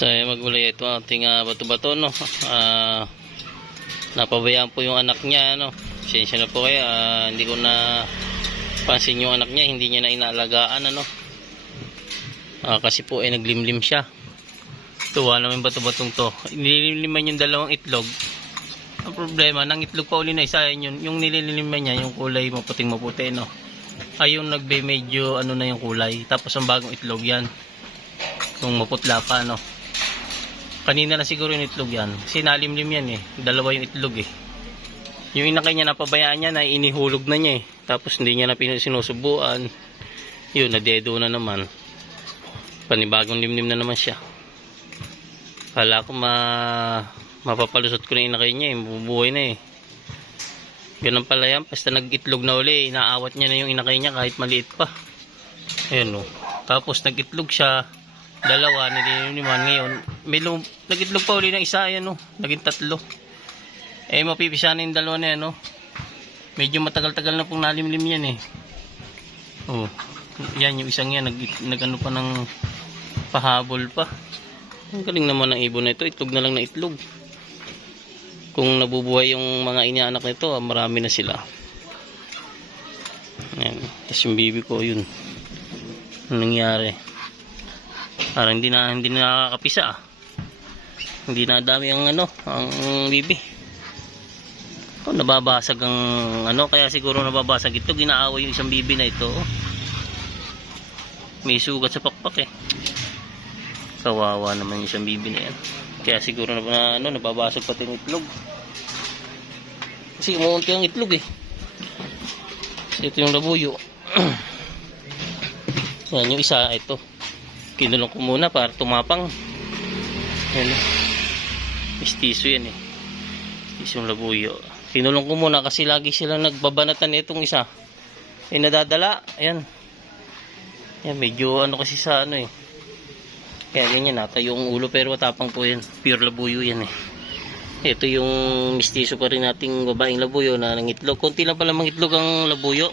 So magulay ito ating bato-bato, no. Napabayaan po yung anak niya, no. Pasensya na po kayo, hindi ko na pansin yung anak niya, hindi niya na inaalagaan, ano. Kasi po ay naglimlim siya. Tuwa naman bato-batong to. Nililiman yung dalawang itlog. Ang problema, nang itlog pa uli na isa, yung nililiman niya, yung kulay maputing-maputi, no. Ay yung medyo ano na yung kulay. Tapos ang bagong itlog yan, yung maputla pa, no. Kanina na siguro yung itlog yan. Kasi nalimlim yan eh. Dalawa yung itlog eh. Yung inakay niya, napabayaan niya na inihulog na niya eh. Tapos hindi niya na sinusubuan. Yun, nadedo na naman. Panibagong limlim na naman siya. Kala ko mapapalusot ko na inakay niya eh. Bubuhay na eh. Ganun pala yan. Basta nag-itlog na uli, inaawat niya na yung inakay niya kahit maliit pa. Ayan o. Tapos nag-itlog siya. Dalawa, nililiman ngayon. Nag-itlog pa uli ng isa. Ayan o. Naging 3. Eh mapipisa na yung dalawa na yan o. Medyo matagal-tagal na pong nalimlim yan eh. Oh. Yan yung isang yan. Nag-ano pa ng pahabol pa. Ang galing naman ng ibon na ito. Itlog na lang na itlog. Kung nabubuhay yung mga inaanak nito, marami na sila. Ayan. Tapos yung bibi ko, yun. Anong nangyari? Parang hindi na nakakapisa. Hindi na dami ang ang bibi. Nababasag ang kaya siguro nababasag ito. Ginaaway yung isang bibi na ito. May sugat sa pakpak eh. Kawawa naman yung isang bibi na yan. Kaya siguro nababasag pati ng itlog. Kasi umuunti ang itlog eh. Kasi ito yung labuyo. Yan yung isa, ito. Kinulong ko muna para tumapang. Yan. Mistiso yan eh. Mistiso yung labuyo. Kinulong ko muna kasi lagi silang nagbabanatan itong isa. Eh nadadala. Ayan. Yan, medyo kasi sa eh. Kaya ganyan natayo yung ulo pero matapang po yan. Pure labuyo yan eh. Ito yung mistiso pa rin nating babaeng labuyo na nangitlog. Konti lang pala mangitlog ang labuyo.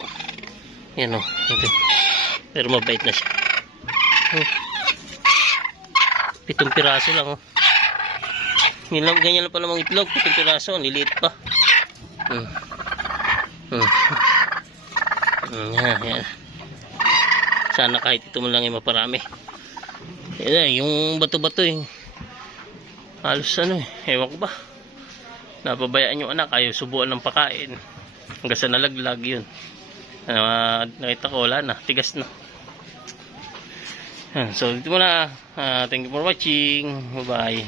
Yan o. Ito. Pero mabait na siya. 7 piraso lang o. Ganyan lang pala mangitlog. 7 piraso. Liliit pa. Yan. Sana kahit ito mo lang ay maparami. Yan, yung bato-bato eh. Halos ewan ko ba. Napabayaan yung anak, ayaw subuan ng pakain. Hanggang sa nalaglag yun. Nakita ko, wala na, tigas na. So, dito muna. Thank you for watching. Bye-bye.